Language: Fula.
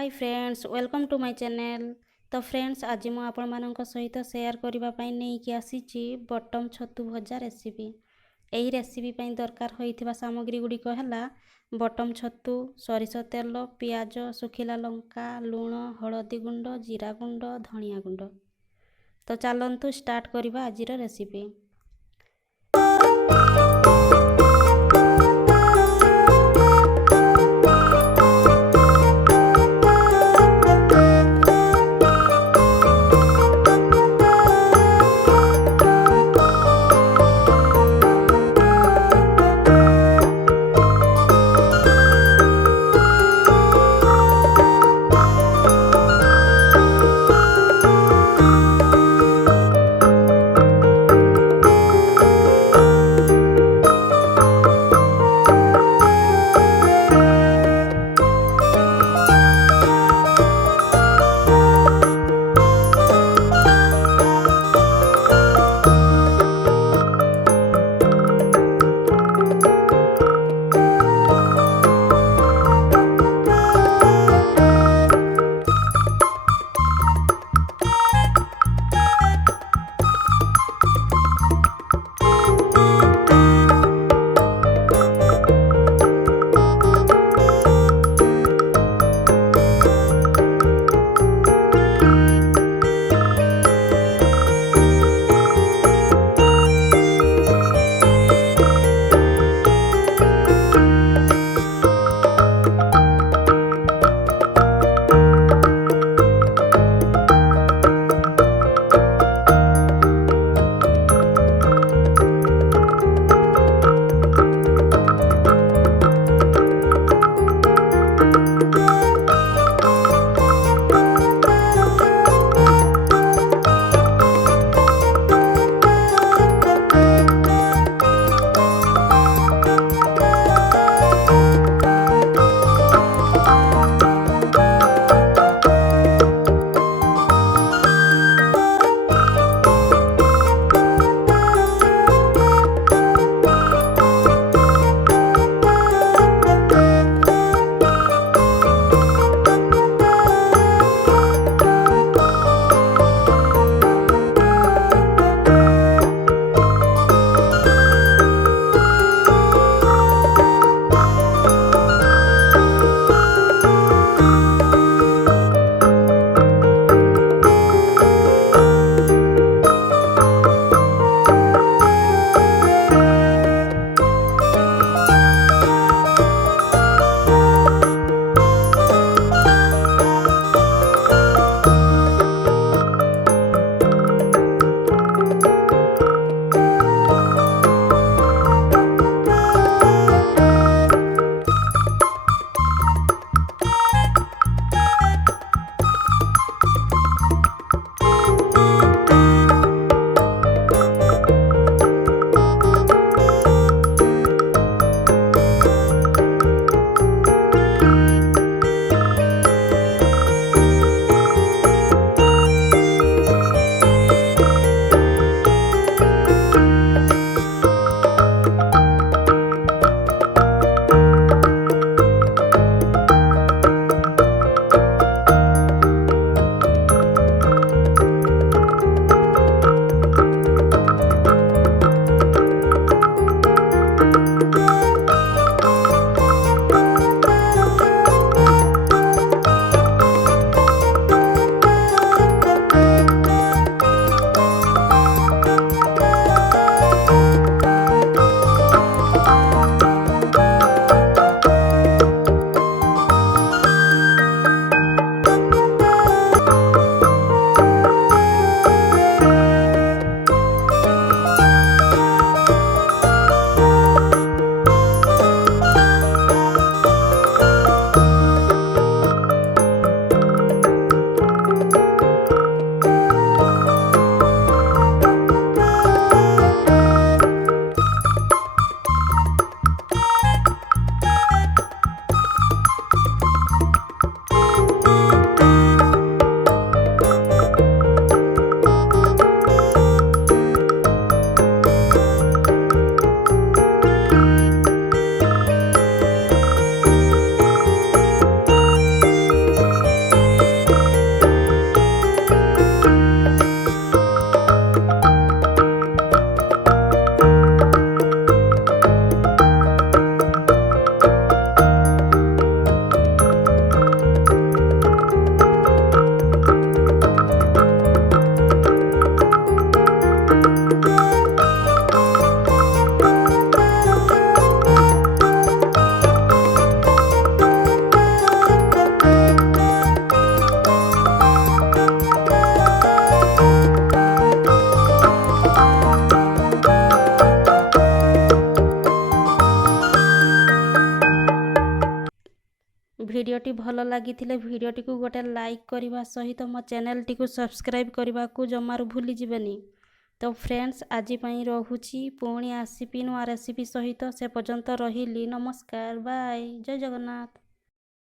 Hi friends welcome to my channel. तो friends आज मु आपण मानक सहित शेयर करबा पई नै कि आसीची बटम छतु भजा रेसिपी। एही रेसिपी पई दरकार होइथिबा सामग्री गुडी को हला बटम छतु, सरिष तेल, पियाज, सुखिला लंका, लूण, हळदी गुंड, जीरा गुंड, धनिया गुंड। तो चलंतु स्टार्ट करबा आजिर रेसिपी। ଭିଡ଼ିଓଟି ଭଲ ଲାଗିଥିଲେ ଭିଡ଼ିଓଟିକୁ ଗୋଟେ ଲାଇକ୍ କରିବା ସହିତ ମୋ ଚ୍ୟାନେଲଟିକୁ ସବସ୍କ୍ରାଇବ୍ କରିବାକୁ ଜମାରୁ ଭୁଲିଯିବେନି। ତ ଫ୍ରେଣ୍ଡସ୍, ଆଜି ପାଇଁ ରହୁଛି, ପୁଣି ଆସିବି ନୂଆ ରେସିପି ସହିତ। ସେ ପର୍ଯ୍ୟନ୍ତ ରହିଲି, ନମସ୍କାର, ବାଏ, ଜୟ ଜଗନ୍ନାଥ।